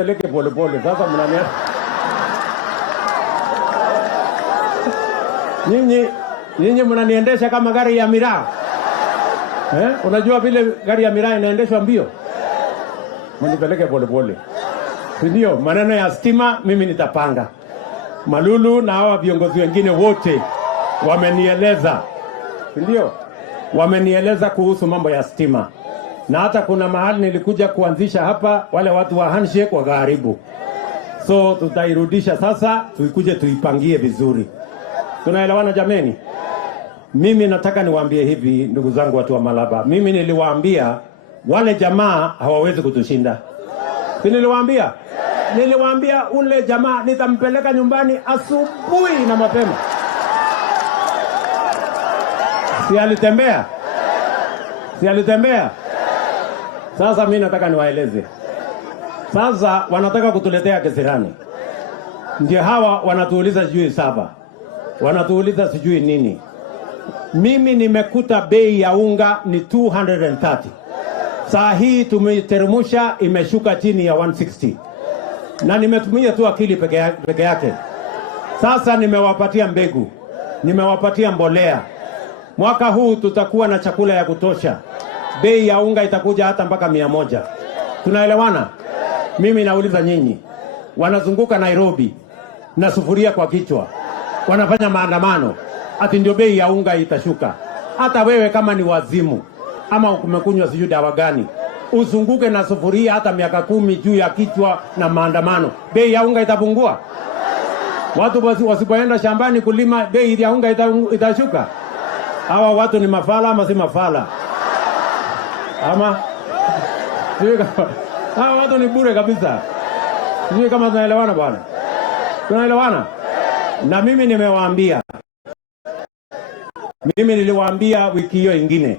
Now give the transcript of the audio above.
nipeleke pole pole. Sasa mnaniambia nyinyi mnaniendesha kama gari ya miraa. Unajua vile gari ya miraa inaendeshwa mbio? Mnipeleke pole pole. Ndio, maneno ya stima mimi nitapanga. Malulu na hawa viongozi wengine wote wamenieleza. Ndio, wamenieleza kuhusu mambo ya stima. Na hata kuna mahali nilikuja kuanzisha hapa, wale watu wa handshake wakaharibu. So tutairudisha sasa, tuikuje tuipangie vizuri. Tunaelewana jameni? Mimi nataka niwaambie hivi, ndugu zangu watu wa Malaba. Mimi niliwaambia wale jamaa hawawezi kutushinda. Si niliwaambia? Niliwaambia ule jamaa nitampeleka nyumbani asubuhi na mapema. Si alitembea? Si alitembea? Sasa mimi nataka niwaeleze. Sasa wanataka kutuletea kisirani. Ndio hawa wanatuuliza sijui saba. Wanatuuliza sijui nini. Mimi nimekuta bei ya unga ni 230. Saa hii tumeteremsha imeshuka chini ya 160. Na nimetumia tu akili peke yake. Sasa nimewapatia mbegu. Nimewapatia mbolea. Mwaka huu tutakuwa na chakula ya kutosha. Bei ya unga itakuja hata mpaka 100. Tunaelewana? Mimi nauliza nyinyi. Wanazunguka Nairobi na sufuria kwa kichwa. Wanafanya maandamano. Ati ndio bei ya unga itashuka. Hata wewe kama ni wazimu ama umekunywa sijui dawa gani, uzunguke na sufuria hata miaka 10 juu ya kichwa na maandamano, bei ya unga itapungua? Watu wasipoenda shambani kulima, bei ya unga itashuka? Hawa watu ni mafala ama si mafala? Ama hawa watu ni bure kabisa. Sijui kama tunaelewana bwana. Tunaelewana? Na mimi nimewaambia. Mimi niliwaambia wiki hiyo ingine.